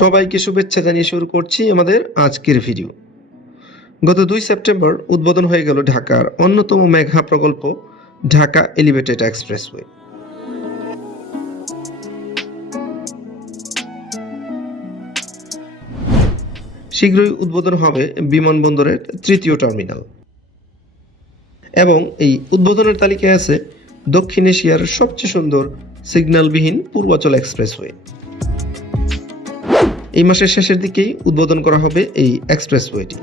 সবাইকে শুভেচ্ছা জানিয়ে শুরু করছি আমাদের আজকের ভিডিও। গত 2 সেপ্টেম্বর উদ্বোধন হয়ে গেল ঢাকার অন্যতম মেগা প্রকল্প ঢাকা এলিভেটেড এক্সপ্রেসওয়ে। শীঘ্রই উদ্বোধন হবে বিমানবন্দরের তৃতীয় টার্মিনাল এবং এই উদ্বোধনের তালিকায় আছে দক্ষিণ এশিয়ার সবচেয়ে সুন্দর সিগন্যালবিহীন পূর্বাচল এক্সপ্রেসওয়ে। এই মাসের শেষের দিকেই উদ্বোধন করা হবে এই এক্সপ্রেসওয়েটি।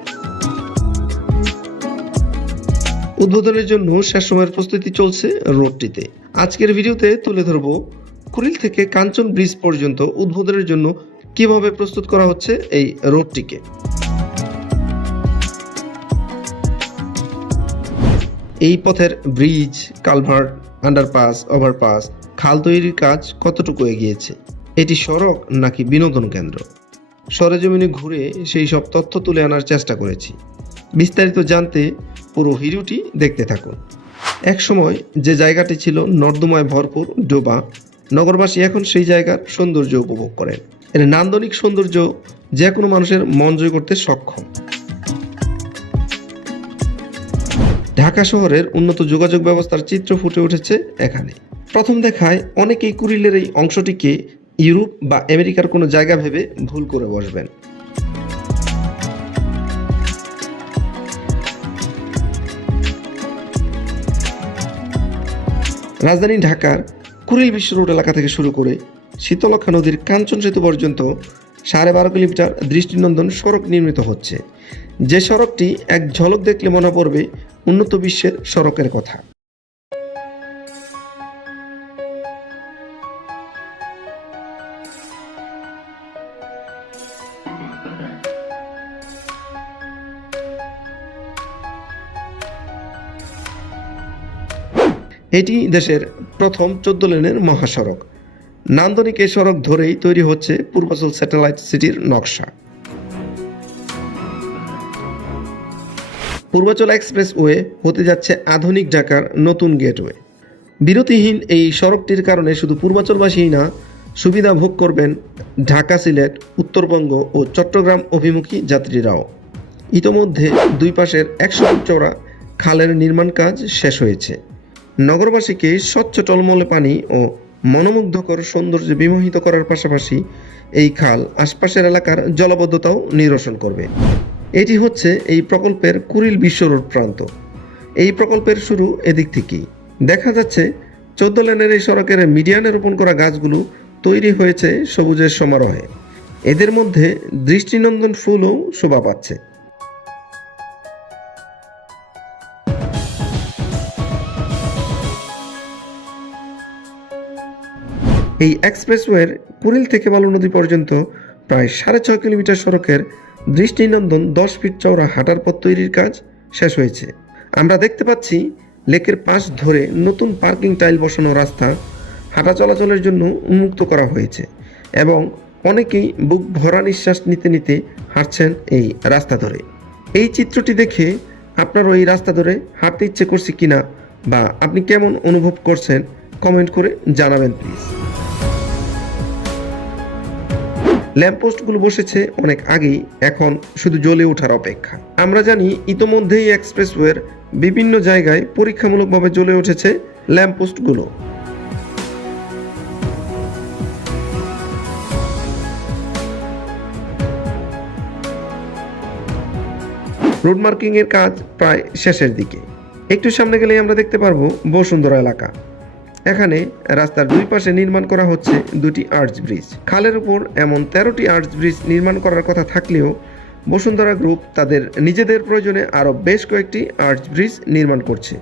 উদ্বোধনের জন্য শেষ সময়ের প্রস্তুতি চলছে রোডটিতে। আজকের ভিডিওতে তুলে ধরব কুড়িল থেকে কাঞ্চন ব্রিজ পর্যন্ত উদ্বোধনের জন্য কিভাবে প্রস্তুত করা হচ্ছে এই রোডটিকে। এই পথের ব্রিজ, কালভার্ট, আন্ডারপাস, ওভারপাস, খাল তৈরির কাজ কতটুকু এগিয়েছে, এটি সড়ক নাকি বিনোদন কেন্দ্র, সরেজমিনে ঘুরে সেই সব তথ্য তুলে আনার চেষ্টা করেছি। বিস্তারিত জানতে পুরো ভিডিওটি দেখতে থাকুন। এক সময় যে জায়গাটি ছিল নর্দমায় ভরপুর ডোবা, নগরবাসী এখন সেই জায়গার সৌন্দর্য উপভোগ করেন। এর নান্দনিক সৌন্দর্য যে কোনো মানুষের মন জয় করতে সক্ষম। ঢাকা শহরের উন্নত যোগাযোগ ব্যবস্থার চিত্র ফুটে উঠেছে এখানে। প্রথম দেখায় অনেকেই কুড়িলের এই অংশটিকে ইউরোপ বা আমেরিকার কোনো জায়গা ভেবে ভুল করে বসবেন। রাজধানী ঢাকার কুড়িল বিশ্ব রোড এলাকা থেকে শুরু করে শীতলক্ষা নদীর কাঞ্চন সেতু পর্যন্ত 12.5 কিলোমিটার দৃষ্টিনন্দন সড়ক নির্মিত হচ্ছে। যে সড়কটি এক ঝলক দেখলে মনে পড়বে উন্নত বিশ্বের সড়কের কথা। এটি দেশের প্রথম 14 লেনের মহাসড়ক। নান্দনিক এই সড়ক ধরেই তৈরি হচ্ছে পূর্বাচল স্যাটেলাইট সিটির নকশা। পূর্বাচল এক্সপ্রেসওয়ে হতে যাচ্ছে আধুনিক ঢাকার নতুন গেটওয়ে। বিরতিহীন এই সড়কটির কারণে শুধু পূর্বাচলবাসীই না, সুবিধা ভোগ করবেন ঢাকা, সিলেট, উত্তরবঙ্গ ও চট্টগ্রাম অভিমুখী যাত্রীরাও। ইতোমধ্যে দুই পাশের 100 ফুট চওড়া খালের নির্মাণ কাজ শেষ হয়েছে। নগরবাসীকে স্বচ্ছ টলমলে পানি ও মনোমুগ্ধকর সৌন্দর্যে বিমোহিত করার পাশাপাশি এই খাল আশপাশের এলাকার জলাবদ্ধতাও নিরসন করবে। এটি হচ্ছে এই প্রকল্পের কুড়িল বিশ্ব রোড প্রান্ত। এই প্রকল্পের শুরু এদিক থেকেই। দেখা যাচ্ছে 14 লেনের এই সড়কের মিডিয়ানে রোপণ করা গাছগুলো তৈরি হয়েছে সবুজের সমারোহে। এদের মধ্যে দৃষ্টিনন্দন ফুলও শোভা পাচ্ছে। এই এক্সপ্রেসওয়ের কুড়িল থেকে বালু নদী পর্যন্ত প্রায় 6.5 কিলোমিটার সড়কের দৃষ্টিনন্দন 10 ফিট চওড়া হাঁটার পথ তৈরির কাজ শেষ হয়েছে। আমরা দেখতে পাচ্ছি লেকের পাশ ধরে নতুন পার্কিং টাইল বসানো রাস্তা হাঁটা চলাচলের জন্য উন্মুক্ত করা হয়েছে এবং অনেকেই বুক ভরা নিঃশ্বাস নিতে নিতে হাঁটছেন এই রাস্তা ধরে। এই চিত্রটি দেখে আপনারও এই রাস্তা ধরে হাঁটতে ইচ্ছে করছে কিনা বা আপনি কেমন অনুভব করছেন কমেন্ট করে জানাবেন প্লিজ। ল্যাম্পপোস্টগুলো বসেছে অনেক আগেই, এখন শুধু জ্বলে ওঠার অপেক্ষা। আমরা জানি ইতোমধ্যেই এক্সপ্রেসওয়ের বিভিন্ন জায়গায় পরীক্ষামূলকভাবে জ্বলে উঠেছে ল্যাম্পপোস্টগুলো। রোড মার্কিং এর কাজ প্রায় শেষের দিকে। একটু সামনে গেলেই আমরা দেখতে পারবো বসুন্ধরা এলাকা। এখানে রাস্তার দুই পাশে নির্মাণ করা হচ্ছে 2টি আর্চ ব্রিজ। খালের উপর এমন 13টি আর্চ ব্রিজ নির্মাণ করার কথা থাকলেও বসুন্ধরা গ্রুপ তাদের নিজেদের প্রয়োজনে আরও বেশ কয়েকটি আর্চ ব্রিজ নির্মাণ করছে।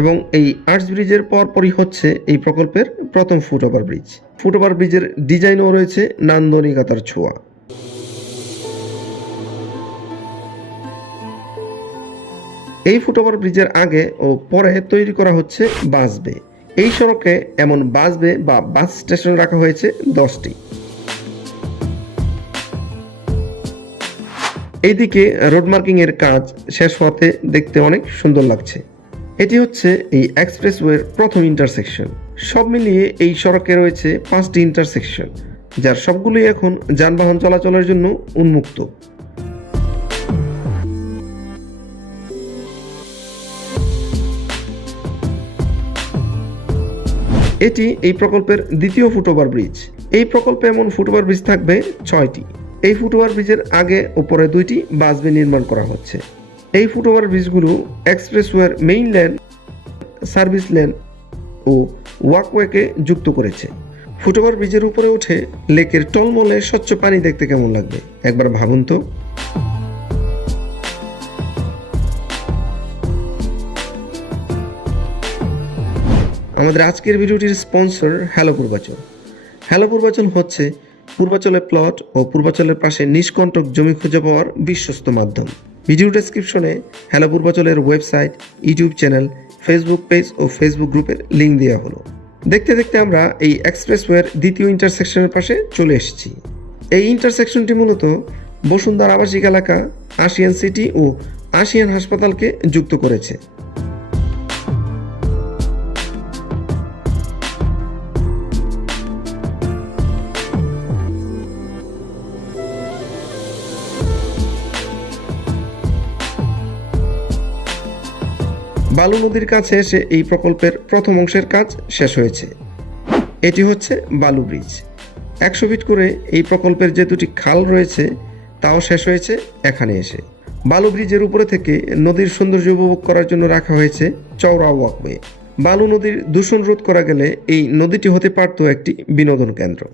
এবং এই আর্চ ব্রিজের পরপরই হচ্ছে এই প্রকল্পের প্রথম ফুটওভার ব্রিজ। ফুটওভার ব্রিজের ডিজাইনও রয়েছে নান্দনিকতার ছোঁয়া। এই ফুটওভার ব্রিজের আগে ও পরে তৈরি করা হচ্ছে বাস বে। এই সড়কে এমন বাস বে বা বাস স্টেশন রাখা হয়েছে 10টি। এইদিকে রোড মার্কিং এর কাজ শেষ হওয়াতে দেখতে অনেক সুন্দর লাগছে। এটি হচ্ছে এই এক্সপ্রেসওয়ের প্রথম ইন্টারসেকশন। সব মিলিয়ে এই সড়কে রয়েছে 5টি ইন্টারসেকশন, যার সবগুলোই এখন যানবাহন চলাচলের জন্য উন্মুক্ত। এটি এই প্রকল্পের দ্বিতীয় ফুটওভার ব্রিজ। এই প্রকল্পে এমন ফুটওভার ব্রিজ থাকবে 6টি। এই ফুটওভার ব্রিজের আগে উপরে 2টি বাসবে নির্মাণ করা হচ্ছে। এই ফুটওভার ব্রিজগুলো এক্সপ্রেসওয়ের মেইন লেন, সার্ভিস লেন ও ওয়াকওয়েকে যুক্ত করেছে। ফুটওভার ব্রিজের উপরে উঠে লেকের টলমলে স্বচ্ছ পানি দেখতে কেমন লাগবে একবার ভাবুন তো। আমাদের আজকের ভিডিওটির sponsor hello Purbachal. Hello Purbachal হচ্ছে পূর্বাচলের প্লট ও পূর্বাচলের পাশে নিষ্কণ্টক জমি খুঁজে পাওয়ার বিশ্বস্ত মাধ্যম। ভিডিও ডেসক্রিপশনে হ্যালো পূর্বাচলের ওয়েবসাইট, ইউটিউব চ্যানেল, ফেসবুক পেজ ও ফেসবুক গ্রুপের লিঙ্ক দেওয়া হলো। দেখতে দেখতে আমরা এই এক্সপ্রেসওয়ের দ্বিতীয় ইন্টারসেকশনের পাশে চলে এসেছি। এই ইন্টারসেকশনটি মূলত বসুন্ধরা আবাসিক এলাকা, আশিয়ান সিটি ও আশিয়ান হাসপাতালকে যুক্ত করেছে। বালু নদীর কাছে এসে এই প্রকল্পের প্রথম অংশের কাজ শেষ হয়েছে। এটি হচ্ছে বালু ব্রিজ। 100 ফিট করে এই প্রকল্পের যে 2টি খাল রয়েছে তাও শেষ হয়েছে এখানে এসে। বালু ব্রিজের উপরে থেকে নদীর সৌন্দর্য উপভোগ করার জন্য রাখা হয়েছে চওড়া ওয়াকওয়ে। বালু নদীর দূষণ রোধ করা গেলে এই নদীটি হতে পারত একটি বিনোদন কেন্দ্র।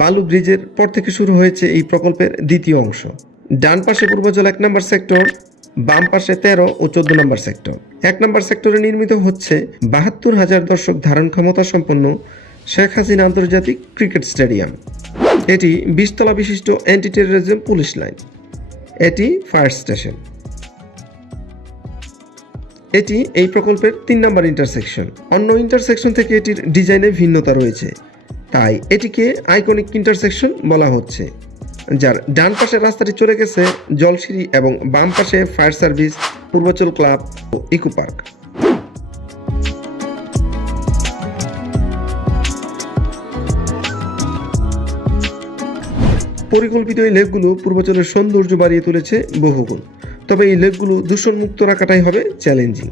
বালু ব্রিজের পর থেকে শুরু হয়েছে এই প্রকল্পের দ্বিতীয় অংশ। ডান পাশে পূর্বাচল 1 নম্বর সেক্টর, বাম পাশে 13 ও 14 নম্বর সেক্টর। 1 নম্বর সেক্টরে নির্মিত হচ্ছে 72,000 দর্শক ধারণ ক্ষমতা সম্পন্ন শেখ হাসিনা আন্তর্জাতিক ক্রিকেট স্টেডিয়াম। এটি 20 তলা বিশিষ্ট অ্যান্টি টেররিজম পুলিশ লাইন। এটি ফায়ার স্টেশন। এটি এই প্রকল্পের 3 নম্বর ইন্টারসেকশন। অন্য ইন্টারসেকশন থেকে এটির ডিজাইনে ভিন্নতা রয়েছে, তাই এটিকে আইকনিক ইন্টারসেকশন বলা হচ্ছে। যার ডান পাশের রাস্তাটি চলে গেছে জলসিঁড়ি এবং বাম পাশে ফায়ার সার্ভিস, পূর্বাচল ক্লাব ও ইকো পার্ক। পরিকল্পিত এই লেকগুলো পূর্বাচলের সৌন্দর্য বাড়িয়ে তুলেছে বহুগুণ। তবে এই লেকগুলো দূষণমুক্ত রাখাটাই হবে চ্যালেঞ্জিং।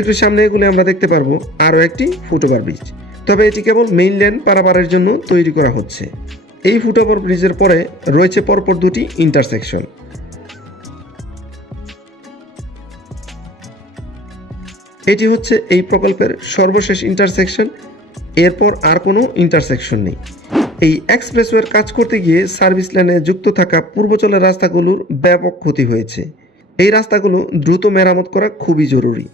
একটু সামনে এগুলো আমরা দেখতে পারবো আরও একটি ফুটওভার ব্রিজ, তবে এটি কেবল মেইন লেন পারাপারের জন্য তৈরি করা হচ্ছে। এই ফুটওভার ব্রিজের পরে রয়েছে পরপর 2টি ইন্টারসেকশন। এটি হচ্ছে এই প্রকল্পের সর্বশেষ ইন্টারসেকশন। এরপর আর কোনো ইন্টারসেকশন নেই। এই এক্সপ্রেসওয়ের কাজ করতে গিয়ে সার্ভিস লেনে যুক্ত থাকা পূর্বাচলের রাস্তাগুলোর ব্যাপক ক্ষতি হয়েছে। এই রাস্তাগুলো দ্রুত মেরামত করা খুবই জরুরি।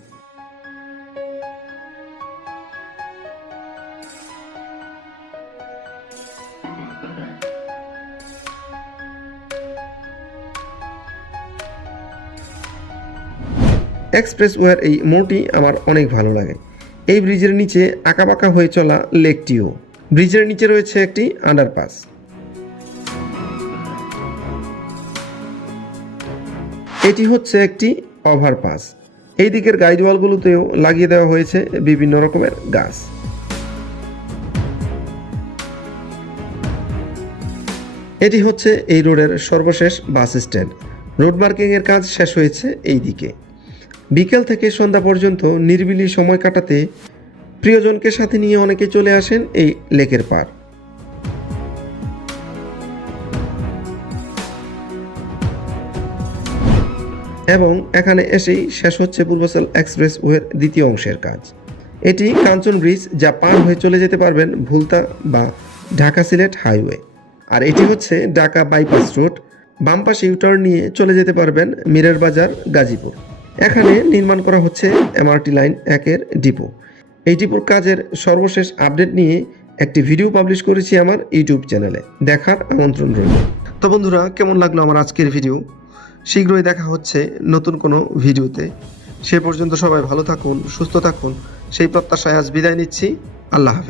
এক্সপ্রেসওয়ের এই মোড়টি আমার অনেক ভালো লাগে। এই ব্রিজের নিচে আঁকাবাঁকা হয়ে চলা লেকটিও। ব্রিজের নিচে রয়েছে একটি আন্ডারপাস। এটি হচ্ছে একটি ওভারপাস। এই দিকের গাইডওয়ালগুলোতেও লাগিয়ে দেওয়া হয়েছে বিভিন্ন রকমের গাছ। এটি হচ্ছে এই রোডের সর্বশেষ বাস স্ট্যান্ড। রোড মার্কিংয়ের কাজ শেষ হয়েছে এই দিকে। বিকেল থেকে সন্ধ্যা পর্যন্ত নিরিবিলি সময় কাটাতে প্রিয়জনকে সাথে নিয়ে অনেকে চলে আসেন এই লেকের পার। এবং এখানে এসেই শেষ হচ্ছে পূর্বাচল এক্সপ্রেসওয়ের দ্বিতীয় অংশের কাজ। এটি কাঞ্চন ব্রিজ, যা পার হয়ে চলে যেতে পারবেন ভুলতা বা ঢাকা সিলেট হাইওয়ে। আর এটি হচ্ছে ঢাকা বাইপাস রোড। বাম পাশে ইউটার্ন নিয়ে চলে যেতে পারবেন মিরের বাজার, গাজীপুর। এখানে নির্মাণ করা হচ্ছে এমআরটি লাইন 1-এর ডিপো। এই ডিপোর কাজের সর্বশেষ আপডেট নিয়ে একটি ভিডিও পাবলিশ করেছি আমার ইউটিউব চ্যানেলে, দেখার আমন্ত্রণ রইল। তো বন্ধুরা, কেমন লাগলো আমার আজকের ভিডিও? শীঘ্রই দেখা হচ্ছে নতুন কোনো ভিডিওতে। সে পর্যন্ত সবাই ভালো থাকুন, সুস্থ থাকুন, সেই প্রত্যাশায় আজ বিদায় নিচ্ছি। আল্লাহ হাফেজ।